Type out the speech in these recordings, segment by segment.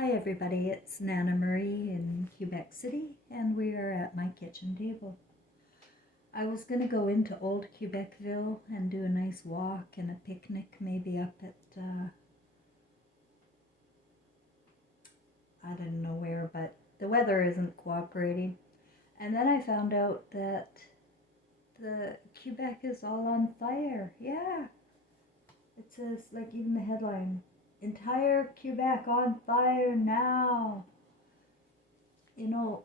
Hi everybody, it's Nana Marie in Quebec City and we are at my kitchen table. I was going to go into old Quebecville and do a nice walk and a picnic maybe up at, I don't know where, but the weather isn't cooperating. And then I found out that the Quebec is all on fire. Yeah, it says like even the headline, entire Quebec on fire now. You know,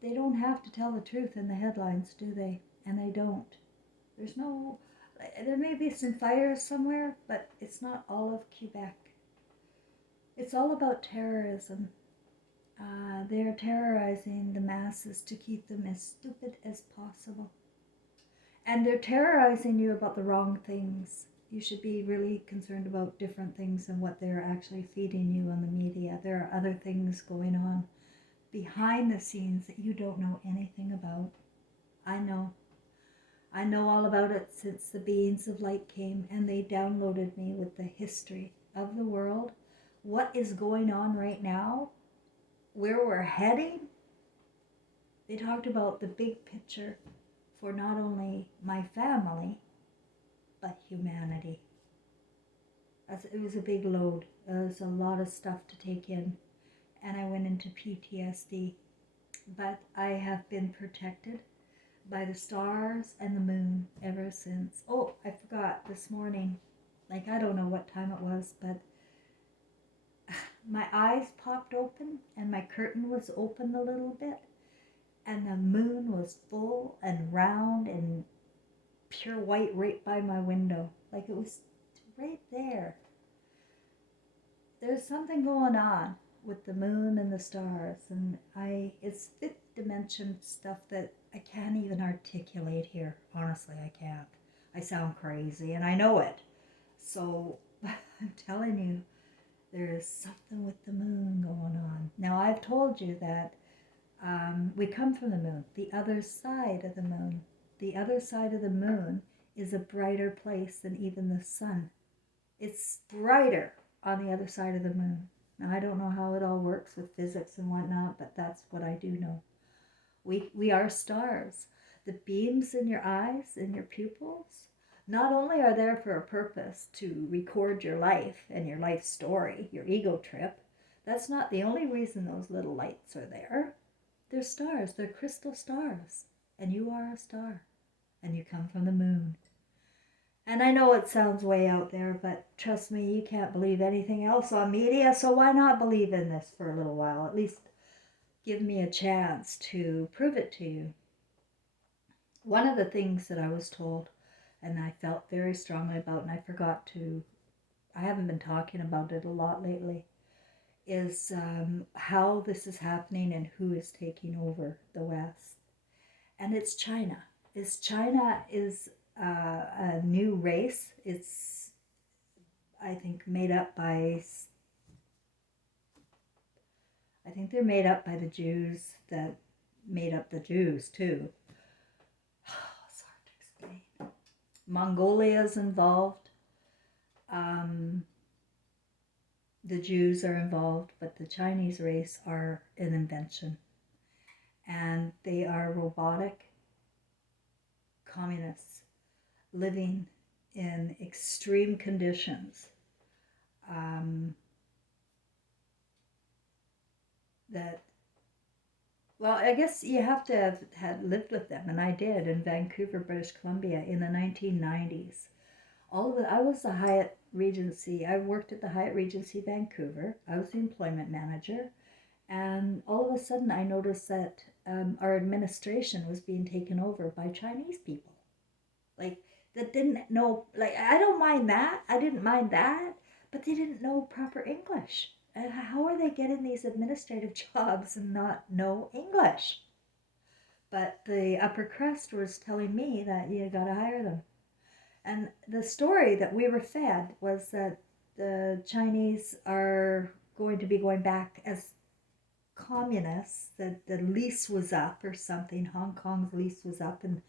they don't have to tell the truth in the headlines, do they? And they don't. There's no, there may be some fires somewhere, but it's not all of Quebec. It's all about terrorism. They're terrorizing the masses to keep them as stupid as possible. And they're terrorizing you about the wrong things. You should be really concerned about different things than what they're actually feeding you on the media. There are other things going on behind the scenes that you don't know anything about. I know. I know all about it since the beings of light came and they downloaded me with the history of the world, what is going on right now, where we're heading. They talked about the big picture for not only my family, but humanity. It was a big load. There was a lot of stuff to take in, and I went into PTSD. But I have been protected by the stars and the moon ever since. Oh, I forgot this morning. Like, I don't know what time it was, but my eyes popped open and my curtain was open a little bit. And the moon was full and round and pure white right by my window. Like, it was right there. There's something going on with the moon and the stars. And it's fifth dimension stuff that I can't even articulate here. Honestly, I can't. I sound crazy and I know it. So I'm telling you, there is something with the moon going on. Now, I've told you that we come from the moon, the other side of the moon. The other side of the moon is a brighter place than even the sun. It's brighter on the other side of the moon. Now, I don't know how it all works with physics and whatnot, but that's what I do know. We are stars. The beams in your eyes, in your pupils, not only are there for a purpose to record your life and your life story, your ego trip, that's not the only reason those little lights are there. They're stars, they're crystal stars. And you are a star. And you come from the moon. And I know it sounds way out there, but trust me, you can't believe anything else on media, so why not believe in this for a little while? At least give me a chance to prove it to you. One of the things that I was told and I felt very strongly about, and I haven't been talking about it a lot lately, is how this is happening and who is taking over the West. And it's China. China is a new race. It's, I think, I think they're made up by the Jews that made up the Jews too. It's hard to explain. Mongolia's involved. Um, the Jews are involved, but the Chinese race are an invention. And they are robotic communists living in extreme conditions that, well, I guess you have to have had lived with them, and I did in Vancouver, British Columbia in the 1990s. I was the Hyatt Regency. I worked at the Hyatt Regency Vancouver. I was the employment manager, and all of a sudden I noticed that our administration was being taken over by Chinese people. Like, that didn't know, like, I don't mind that. I didn't mind that, but they didn't know proper English. And how are they getting these administrative jobs and not know English? But the upper crust was telling me that you gotta hire them. And the story that we were fed was that the Chinese are going to be going back as communists, that the lease was up or something. Hong Kong's lease was up, and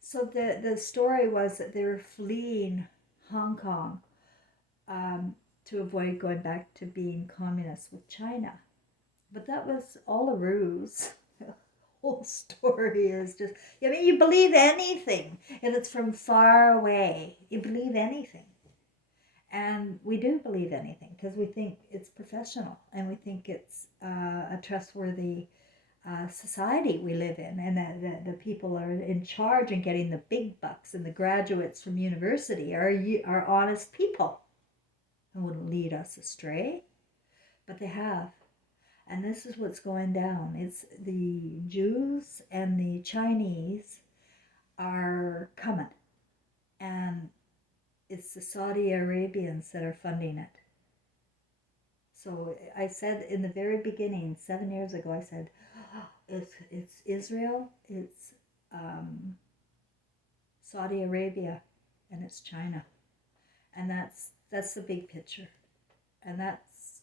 so the story was that they were fleeing Hong Kong, um, to avoid going back to being communist with China. But that was all a ruse. The whole story is just, I mean, you believe anything if it's from far away. You believe anything. And we do believe anything because we think it's professional and we think it's a trustworthy society we live in, and that the people are in charge and getting the big bucks, and the graduates from university are honest people and wouldn't lead us astray. But they have. And this is what's going down. It's the Jews and the Chinese are coming. And it's the Saudi Arabians that are funding it. So I said in the very beginning, 7 years ago, I said, oh, it's Israel, it's Saudi Arabia, and it's China. And that's the big picture. And that's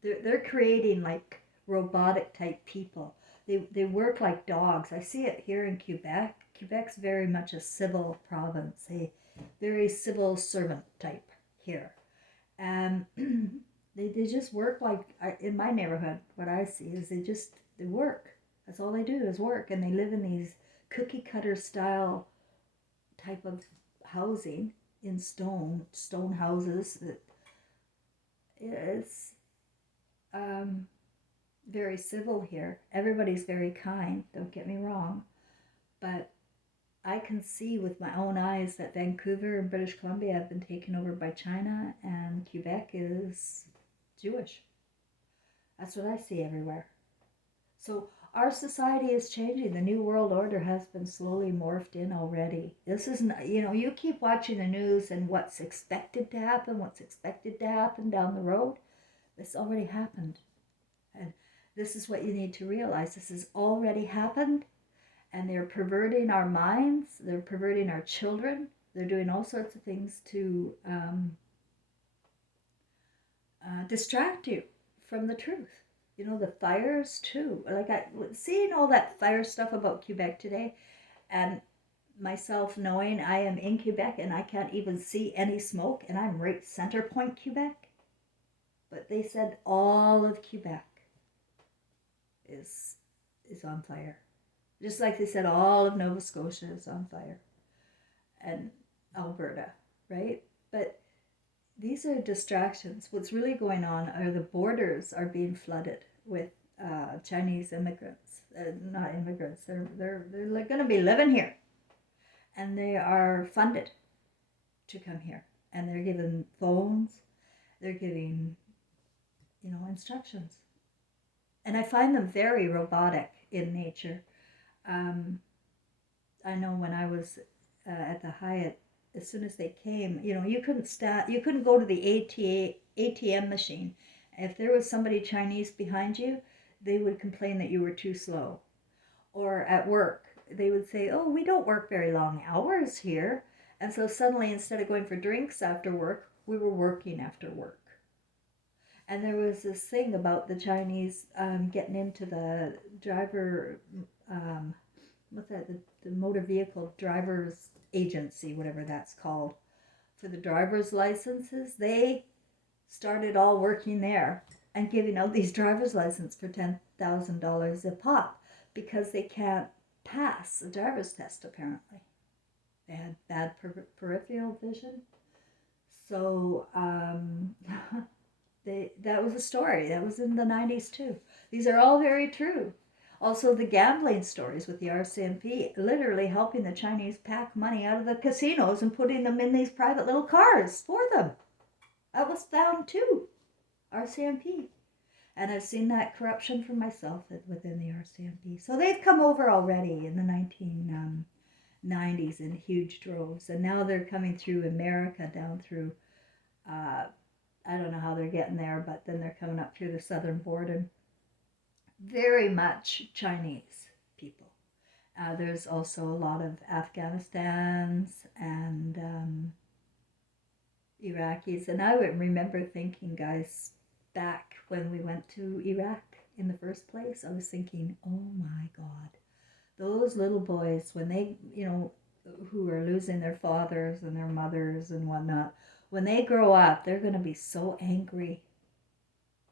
they're creating like robotic type people. They work like dogs. I see it here in Quebec. Quebec's very much a civil province, a very civil servant type here. And they just work like, in my neighborhood, what I see is they work. That's all they do is work. And they live in these cookie cutter style type of housing in stone houses. It's very civil here. Everybody's very kind, don't get me wrong. But I can see with my own eyes that Vancouver and British Columbia have been taken over by China, and Quebec is Jewish. That's what I see everywhere. So our society is changing. The New World Order has been slowly morphed in already. This is, you keep watching the news and what's expected to happen, down the road. This already happened. And this is what you need to realize. This has already happened. And they're perverting our minds. They're perverting our children. They're doing all sorts of things to distract you from the truth. The fires too. Like seeing all that fire stuff about Quebec today, and myself knowing I am in Quebec and I can't even see any smoke, and I'm right center point Quebec. But they said all of Quebec is on fire. Just like they said all of Nova Scotia is on fire. And Alberta, right? But these are distractions. What's really going on are the borders are being flooded with Chinese immigrants. Not immigrants. They're going to be living here, and they are funded to come here. And they're given phones. They're giving, instructions. And I find them very robotic in nature. I know when I was at the Hyatt, as soon as they came, you couldn't go to the ATM machine. If there was somebody Chinese behind you, they would complain that you were too slow. Or at work, they would say, oh, we don't work very long hours here. And so suddenly, instead of going for drinks after work, we were working after work. And there was this thing about the Chinese getting into the driver, what's that, the motor vehicle driver's agency, whatever that's called, for the driver's licenses. They started all working there and giving out these driver's licenses for $10,000 a pop because they can't pass a driver's test, apparently. They had bad peripheral vision. So that was a story. That was in the 90s too. These are all very true. Also, the gambling stories with the RCMP literally helping the Chinese pack money out of the casinos and putting them in these private little cars for them. That was found too. RCMP. And I've seen that corruption for myself within the RCMP. So they've come over already in the 1990s in huge droves. And now they're coming through America down through, I don't know how they're getting there, but then they're coming up through the southern border. Very much Chinese people. There's also a lot of Afghanistans and Iraqis. And I would remember thinking, guys, back when we went to Iraq in the first place, I was thinking, oh my God, those little boys, when they, who are losing their fathers and their mothers and whatnot, When they grow up, they're going to be so angry.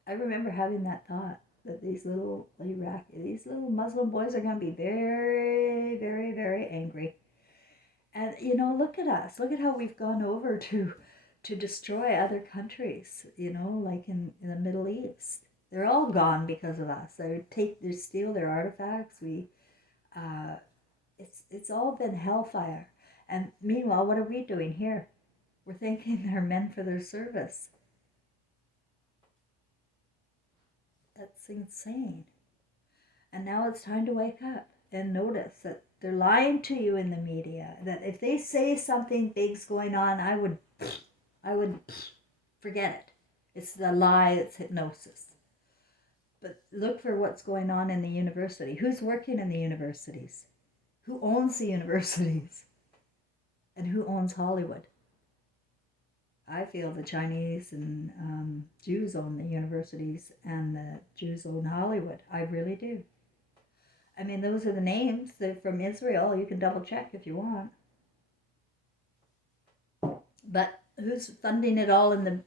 I remember having that thought that these little Muslim boys are going to be very, very, very angry. And look at us. Look at how we've gone over to destroy other countries. Like in the Middle East, they're all gone because of us. They steal their artifacts. Uh, it's all been hellfire. And meanwhile, what are we doing here? We're thanking our men for their service. That's insane. And now it's time to wake up and notice that they're lying to you in the media. That if they say something big's going on, I would forget it. It's the lie, it's hypnosis. But look for what's going on in the university. Who's working in the universities? Who owns the universities? And who owns Hollywood? I feel the Chinese and Jews own the universities and the Jews own Hollywood. I really do. I mean, those are the names. They're from Israel. You can double check if you want. But who's funding it all in the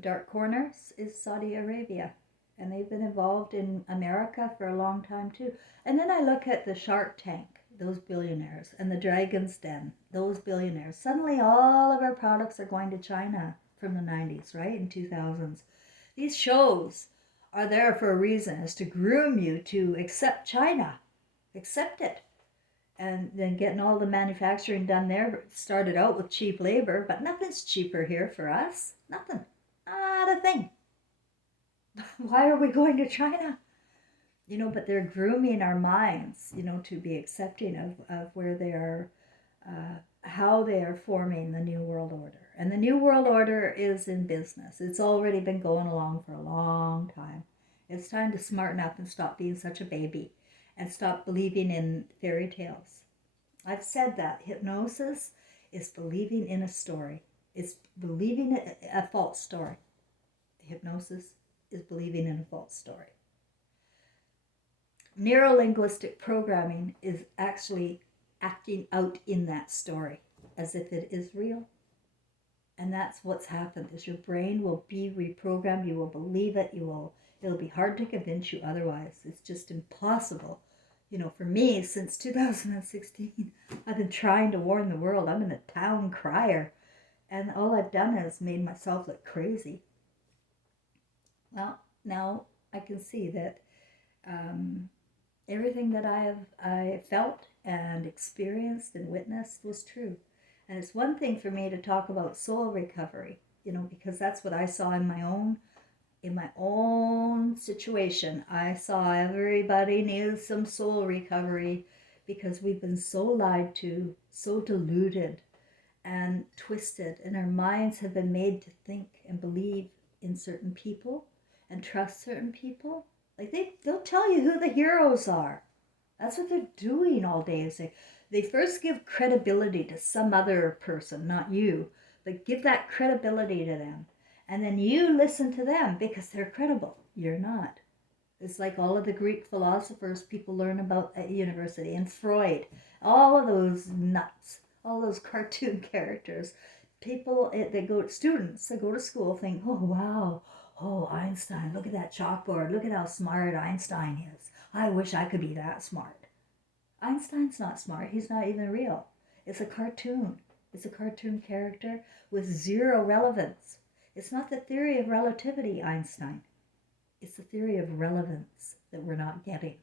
dark corners is Saudi Arabia, and they've been involved in America for a long time too. And then I look at the Shark Tank, those billionaires, and the Dragon's Den, those billionaires. Suddenly, all of our products are going to China from the 90s, right, in 2000s. These shows are there for a reason, is to groom you to accept China, accept it. And then getting all the manufacturing done there started out with cheap labor, but nothing's cheaper here for us. Nothing. Not a thing. Why are we going to China? But they're grooming our minds, to be accepting of where they are, how they are forming the New World Order. And the New World Order is in business. It's already been going along for a long time. It's time to smarten up and stop being such a baby and stop believing in fairy tales. I've said that hypnosis is believing in a story. It's believing a false story. Hypnosis is believing in a false story. Neuro-linguistic programming is actually acting out in that story as if it is real. And that's what's happened, is your brain will be reprogrammed. You will believe it. It'll be hard to convince you otherwise. It's just impossible. For me, since 2016, I've been trying to warn the world. I'm in a town crier. And all I've done is made myself look crazy. Well, now I can see that everything that I felt and experienced and witnessed was true. And it's one thing for me to talk about soul recovery, because that's what I saw in my own situation. I saw everybody needs some soul recovery because we've been so lied to, so deluded and twisted, and our minds have been made to think and believe in certain people and trust certain people. Like they'll tell you who the heroes are. That's what they're doing all day. Is they first give credibility to some other person, not you, but give that credibility to them. And then you listen to them because they're credible. You're not. It's like all of the Greek philosophers people learn about at university, and Freud, all of those nuts, all those cartoon characters. Students that go to school think, oh, wow, oh, Einstein, look at that chalkboard. Look at how smart Einstein is. I wish I could be that smart. Einstein's not smart. He's not even real. It's a cartoon. It's a cartoon character with zero relevance. It's not the theory of relativity, Einstein. It's the theory of relevance that we're not getting.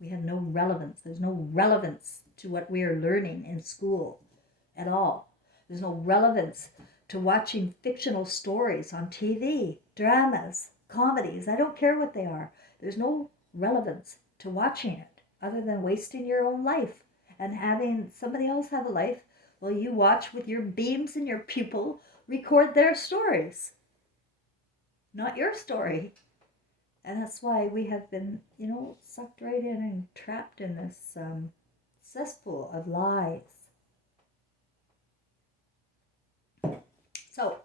We have no relevance. There's no relevance to what we are learning in school at all. There's no relevance to watching fictional stories on TV, dramas, comedies. I don't care what they are. There's no relevance to watching it other than wasting your own life and having somebody else have a life while you watch with your beams and your pupil record their stories. Not your story. And that's why we have been, sucked right in and trapped in this cesspool of lies. So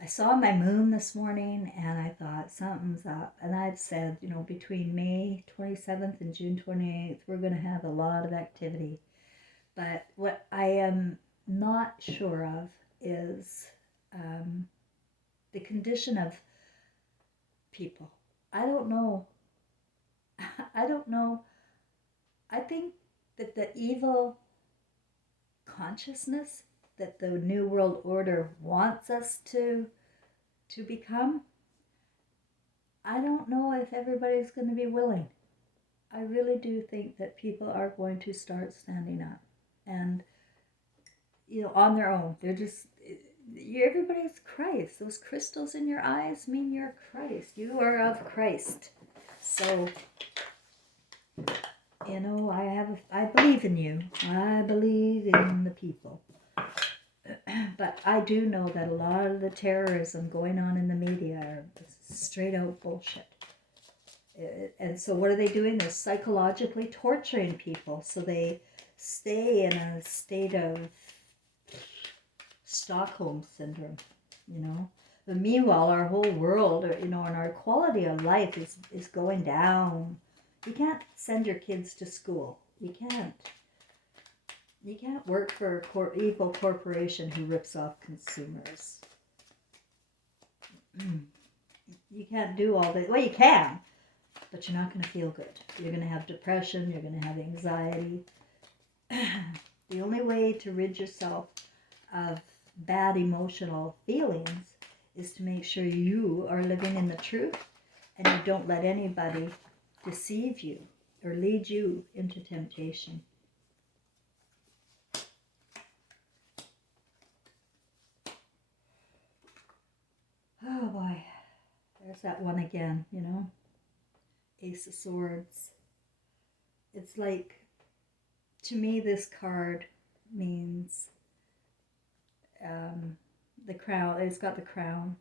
I saw my moon this morning and I thought something's up. And I've said, between May 27th and June 28th, we're going to have a lot of activity. But what I am not sure of is um, the condition of people. I don't know. I don't know. I think that the evil consciousness that the New World Order wants us to become, I don't know if everybody's going to be willing. I really do think that people are going to start standing up and, on their own. They're just, everybody's Christ. Those crystals in your eyes mean you're Christ. You are of Christ. So, I believe in you. I believe in the people. But I do know that a lot of the terrorism going on in the media are straight out bullshit. And so what are they doing? They're psychologically torturing people so they stay in a state of Stockholm syndrome, you know. But meanwhile, our whole world, and our quality of life is going down. You can't send your kids to school. You can't. You can't work for a evil corporation who rips off consumers. You can't do all that. Well, you can, but you're not going to feel good. You're going to have depression. You're going to have anxiety. The only way to rid yourself of bad emotional feelings is to make sure you are living in the truth and you don't let anybody deceive you or lead you into temptation. Oh boy, there's that one again, Ace of Swords. It's like, to me, this card means the crown. It's got the crown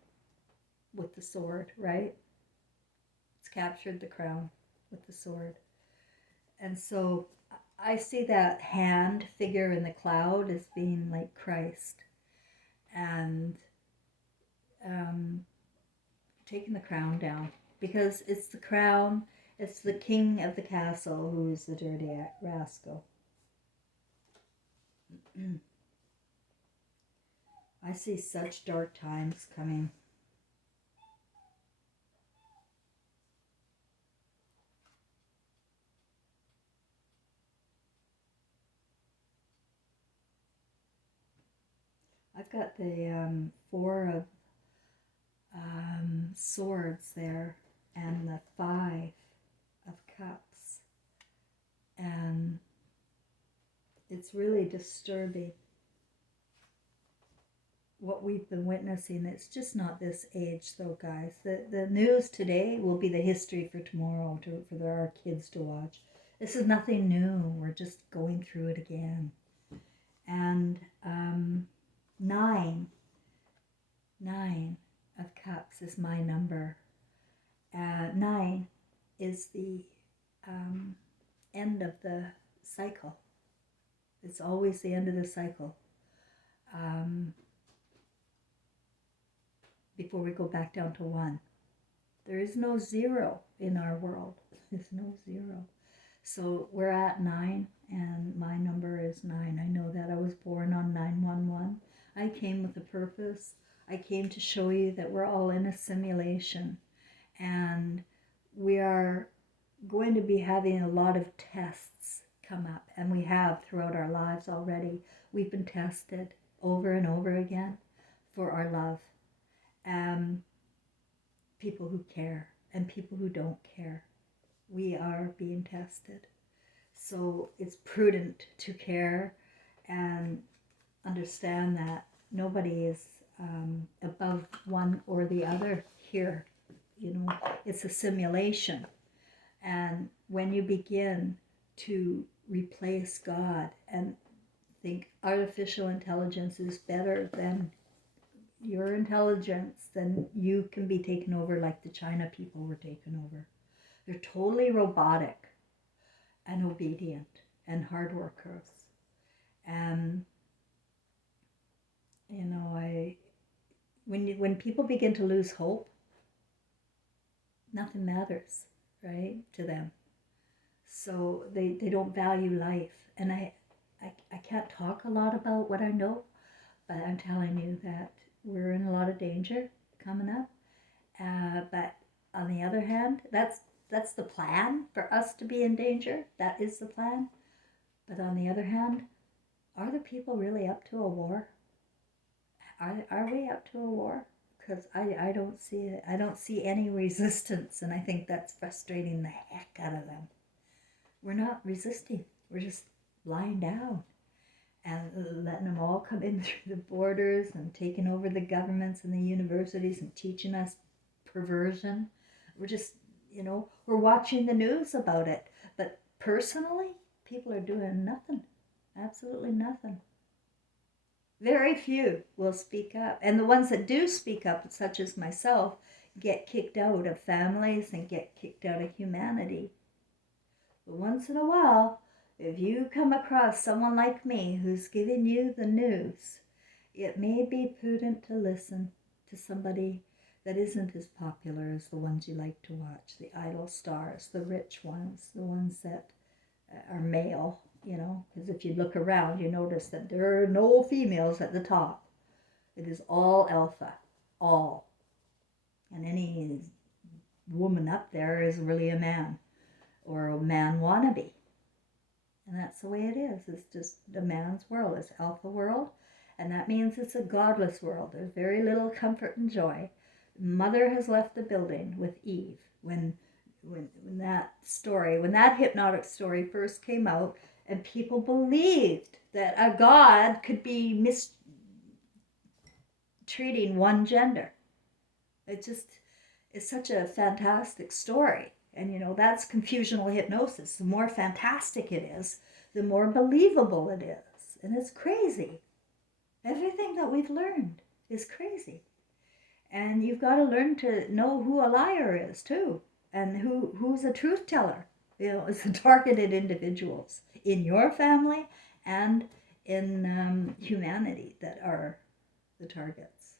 with the sword, right? It's captured the crown with the sword. And so I see that hand figure in the cloud as being like Christ. And taking the crown down. Because it's the crown, it's the king of the castle who is the dirty rascal. I see such dark times coming. I've got the four of swords there and the 5 of cups. And it's really disturbing what we've been witnessing. It's just not this age though, guys. The news today will be the history for tomorrow for our kids to watch. This is nothing new. We're just going through it again. And 9 of cups is my number. 9 is the end of the cycle. It's always the end of the cycle. Before we go back down to 1. There is no 0 in our world. There's no 0. So we're at 9, and my number is 9. I know that. I was born on 911. I came with a purpose. I came to show you that we're all in a simulation, and we are going to be having a lot of tests come up, and we have throughout our lives already. We've been tested over and over again for our love. People who care and people who don't care. We are being tested. So it's prudent to care and understand that nobody is above one or the other here. It's a simulation. And when you begin to replace God and think artificial intelligence is better than your intelligence, then you can be taken over like the China people were taken over. They're totally robotic and obedient and hard workers. And when people begin to lose hope, nothing matters, right, to them. So they don't value life. And I I can't talk a lot about what I know, but I'm telling you that we're in a lot of danger coming up. But on the other hand, that's the plan for us to be in danger. That is the plan. But on the other hand, are the people really up to a war? Are we up to a war? Because I don't see it. I don't see any resistance, and I think that's frustrating the heck out of them. We're not resisting. We're just lying down and letting them all come in through the borders and taking over the governments and the universities and teaching us perversion. We're just, we're watching the news about it. But personally, people are doing nothing. Absolutely nothing. Very few will speak up. And the ones that do speak up, such as myself, get kicked out of families and get kicked out of humanity. But once in a while, if you come across someone like me who's giving you the news, it may be prudent to listen to somebody that isn't as popular as the ones you like to watch, the idol stars, the rich ones, the ones that are male, because if you look around, you notice that there are no females at the top. It is all alpha, all. And any woman up there is really a man or a man wannabe. And that's the way it is. It's just the man's world. It's alpha world. And that means it's a godless world. There's very little comfort and joy. Mother has left the building with Eve. When that hypnotic story first came out, and people believed that a god could be mistreating one gender. It's such a fantastic story. And that's confusional hypnosis. The more fantastic it is, the more believable it is. And it's crazy. Everything that we've learned is crazy. And you've got to learn to know who a liar is too, and who's a truth teller. It's the targeted individuals in your family and in humanity that are the targets.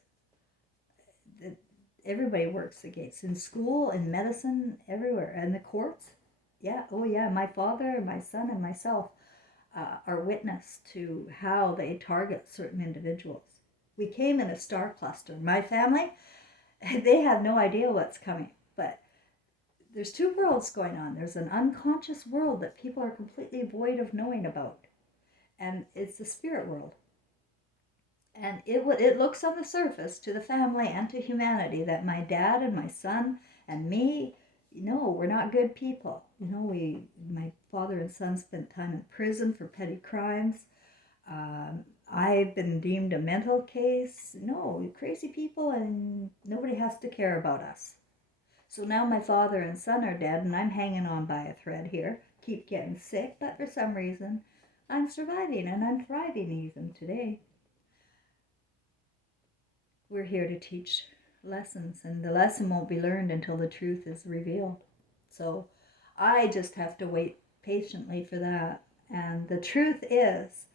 Everybody works against, in school, in medicine, everywhere, and the courts. Yeah, oh yeah, my father, my son, and myself are witness to how they target certain individuals. We came in a star cluster. My family, they have no idea what's coming, but there's two worlds going on. There's an unconscious world that people are completely void of knowing about, and it's the spirit world. And it looks on the surface to the family and to humanity that my dad and my son and me, we're not good people. My father and son spent time in prison for petty crimes. I've been deemed a mental case. No, crazy people, and nobody has to care about us. So now my father and son are dead, and I'm hanging on by a thread here. Keep getting sick, but for some reason, I'm surviving, and I'm thriving even today. We're here to teach lessons, and the lesson won't be learned until the truth is revealed. So I just have to wait patiently for that. And the truth is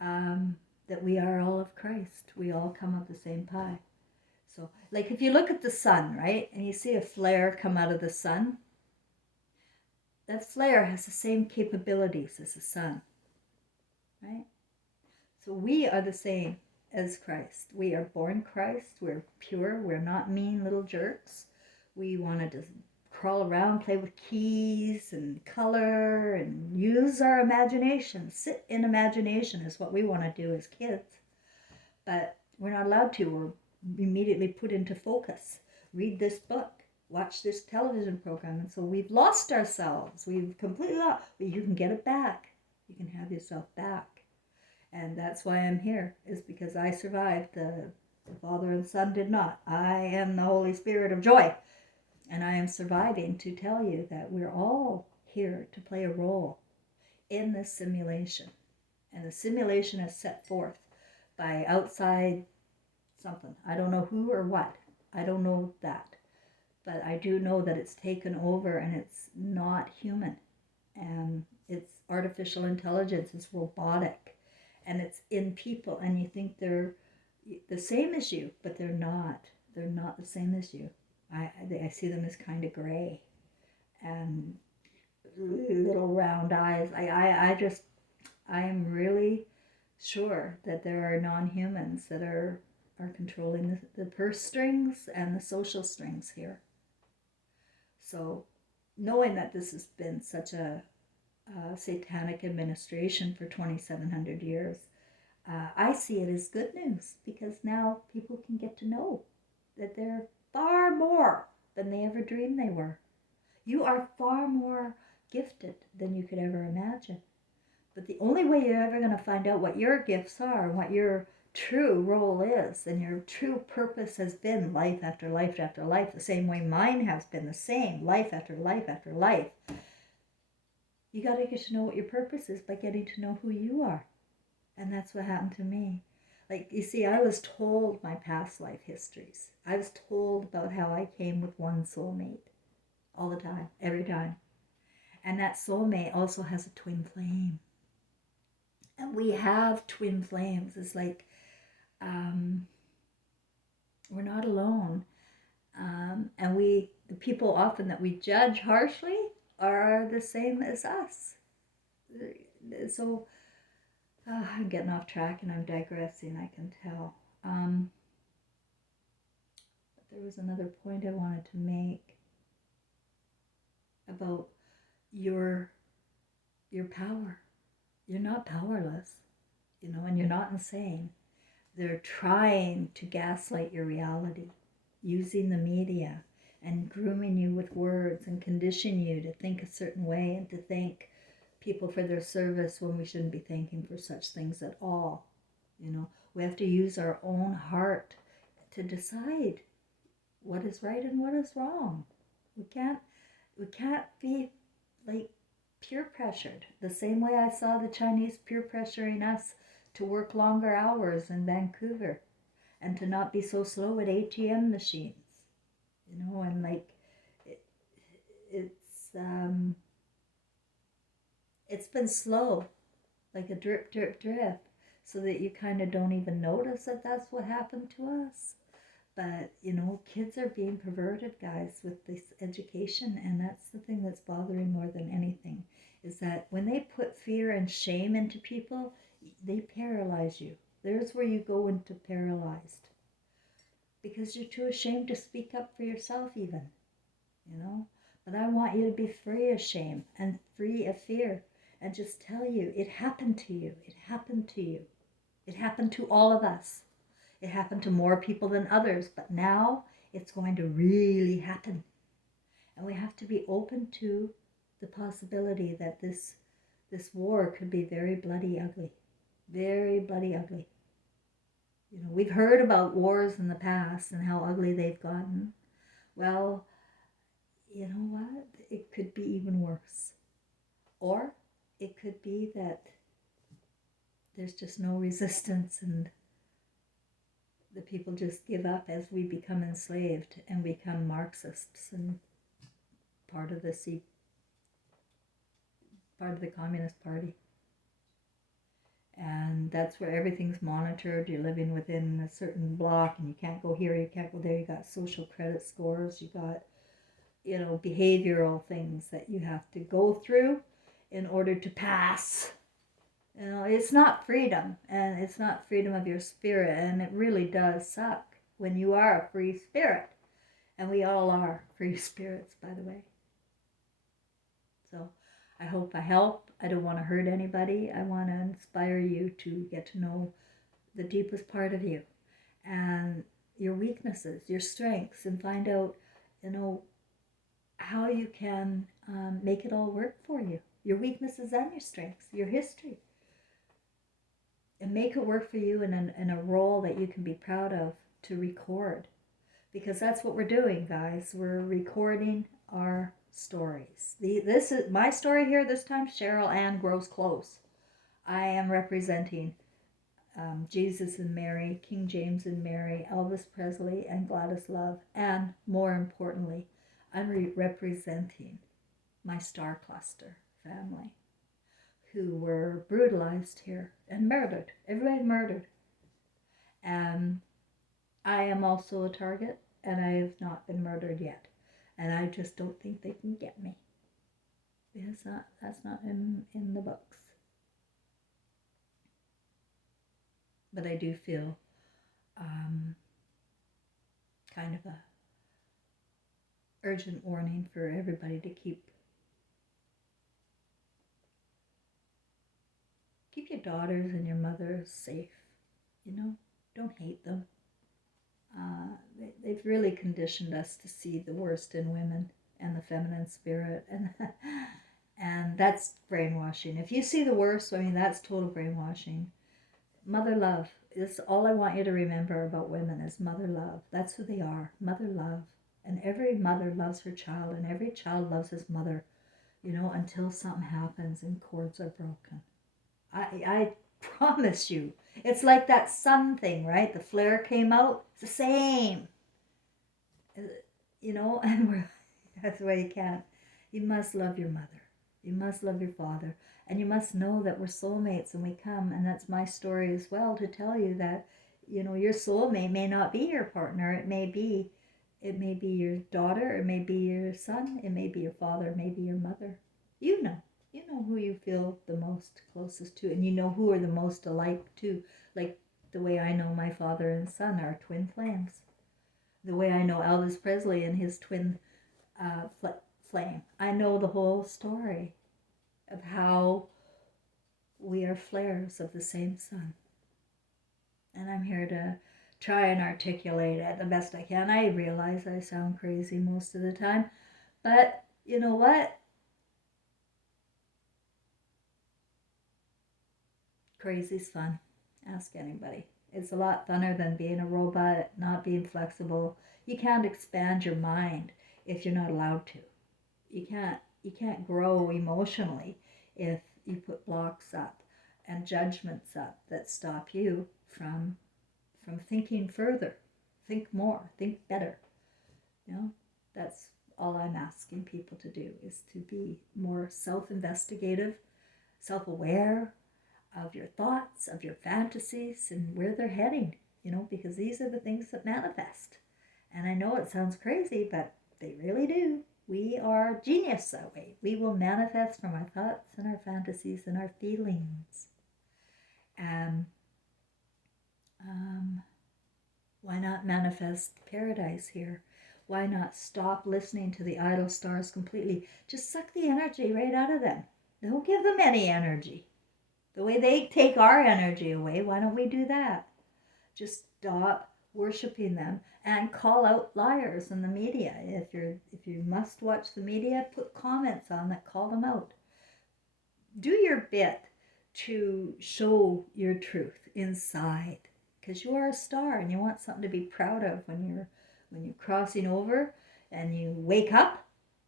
that we are all of Christ. We all come of the same pie. So, like if you look at the sun, right, and you see a flare come out of the sun, that flare has the same capabilities as the sun, right? So we are the same as Christ. We are born Christ. We're pure. We're not mean little jerks. We want to just crawl around, play with keys and color and use our imagination. Sit in imagination is what we want to do as kids. But we're not allowed to. We're immediately put into focus. Read this book. Watch this television program. And so we've lost ourselves. We've completely lost. But you can get it back. You can have yourself back. And that's why I'm here, is because I survived. The Father and Son did not. I am the Holy Spirit of joy. And I am surviving to tell you that we're all here to play a role in this simulation. And the simulation is set forth by outside something. I don't know who or what. I don't know that. But I do know that it's taken over and it's not human. And it's artificial intelligence. It's robotic. And it's in people, and you think they're the same as you, but they're not. They're not the same as you. I see them as kind of gray and little round eyes. I am really sure that there are non-humans that are controlling the purse strings and the social strings here. So knowing that this has been such a satanic administration for 2,700 years, I see it as good news because now people can get to know that they're far more than they ever dreamed they were. You are far more gifted than you could ever imagine. But the only way you're ever going to find out what your gifts are and what your true role is and your true purpose has been life after life after life, the same way mine has been the same life after life after life. You got to get to know what your purpose is by getting to know who you are. And that's what happened to me. Like, you see, I was told my past life histories. I was told about how I came with one soulmate all the time, every time. And that soulmate also has a twin flame. And we have twin flames. It's like we're not alone. And the people often that we judge harshly are the same as us. So I'm getting off track and I'm digressing, I can tell. But there was another point I wanted to make about your power. You're not powerless, and you're not insane. They're trying to gaslight your reality, using the media and grooming you with words and condition you to think a certain way and to thank people for their service when we shouldn't be thanking for such things at all. We have to use our own heart to decide what is right and what is wrong. We can't be like peer pressured. The same way I saw the Chinese peer pressuring us to work longer hours in Vancouver and to not be so slow at ATM machines. And like it's been slow, like a drip, drip, drip, so that you kind of don't even notice that that's what happened to us. But, kids are being perverted, guys, with this education. And that's the thing that's bothering more than anything, is that when they put fear and shame into people, they paralyze you. There's where you go into paralyzed. Because you're too ashamed to speak up for yourself even, But I want you to be free of shame and free of fear and just tell you, it happened to you. It happened to you. It happened to all of us. It happened to more people than others, but now it's going to really happen. And we have to be open to the possibility that this war could be very bloody ugly. Very bloody ugly. We've heard about wars in the past and how ugly they've gotten. Well, you know what? It could be even worse. Or it could be that there's just no resistance and the people just give up as we become enslaved and become Marxists and part of the Communist Party. And that's where everything's monitored. You're living within a certain block and you can't go here, you can't go there. You got social credit scores, you got, behavioral things that you have to go through in order to pass. It's not freedom, and it's not freedom of your spirit, and it really does suck when you are a free spirit. And we all are free spirits, by the way. So I hope I help. I don't want to hurt anybody. I want to inspire you to get to know the deepest part of you and your weaknesses, your strengths, and find out, how you can make it all work for you. Your weaknesses and your strengths, your history. And make it work for you in a role that you can be proud of to record. Because that's what we're doing, guys. We're recording our stories. This is my story here this time. Cheryl Ann Grows Close. I am representing Jesus and Mary, King James and Mary, Elvis Presley and Gladys Love, and more importantly, I'm representing my star cluster family who were brutalized here and murdered. Everybody murdered. And I am also a target, and I have not been murdered yet. And I just don't think they can get me. Because that's not in the books. but I do feel kind of a urgent warning for everybody to keep your daughters and your mothers safe. You know, don't hate them. They've really conditioned us to see the worst in women and the feminine spirit, and that's brainwashing. If you see the worst, I mean, that's total brainwashing. Mother love is all I want you to remember about women is mother love. That's who they are, mother love. And every mother loves her child, and every child loves his mother, you know, until something happens and cords are broken. I promise you. It's like that sun thing, right? The flare came out. It's the same. You know, and that's why you can't. You must love your mother. You must love your father. And you must know that we're soulmates and we come. And that's my story as well, to tell you that, you know, your soulmate may not be your partner. It may be your daughter, it may be your son, it may be your father, it may be your mother. You know. You know who you feel the most closest to, and you know who are the most alike too. Like the way I know my father and son are twin flames. The way I know Elvis Presley and his twin flame. I know the whole story of how we are flares of the same sun. And I'm here to try and articulate it the best I can. I realize I sound crazy most of the time, but you know what? Crazy's fun. Ask anybody. It's a lot funner than being a robot, not being flexible. You can't expand your mind if you're not allowed to. You can't grow emotionally if you put blocks up and judgments up that stop you from thinking further. Think more, think better. You know, that's all I'm asking people to do, is to be more self-investigative, self-aware, of your thoughts, of your fantasies, and where they're heading, you know, because these are the things that manifest. And I know it sounds crazy, but they really do. We are genius that way. We will manifest from our thoughts and our fantasies and our feelings. And why not manifest paradise here? Why not stop listening to the idle stars completely? Just suck the energy right out of them. Don't give them any energy. The way they take our energy away, why don't we do that? Just stop worshiping them and call out liars in the media. If you must watch the media, put comments on that, call them out. Do your bit to show your truth inside, because you are a star and you want something to be proud of when you're crossing over and you wake up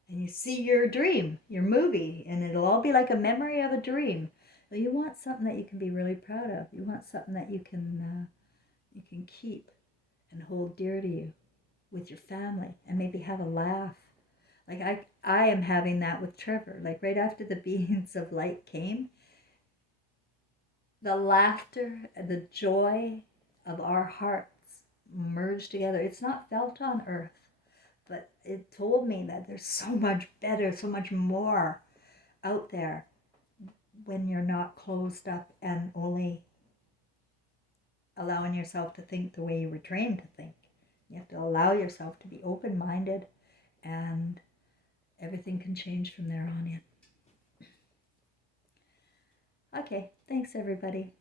and you see your dream, your movie, and it'll all be like a memory of a dream. Well, you want something that you can be really proud of. You want something that you can keep and hold dear to you with your family, and maybe have a laugh. Like I am having that with Trevor. Like right after the beings of light came, the laughter and the joy of our hearts merged together. It's not felt on earth, but it told me that there's so much better, so much more out there when you're not closed up and only allowing yourself to think the way you were trained to think. You have to allow yourself to be open-minded, and everything can change from there on in. Okay, thanks everybody.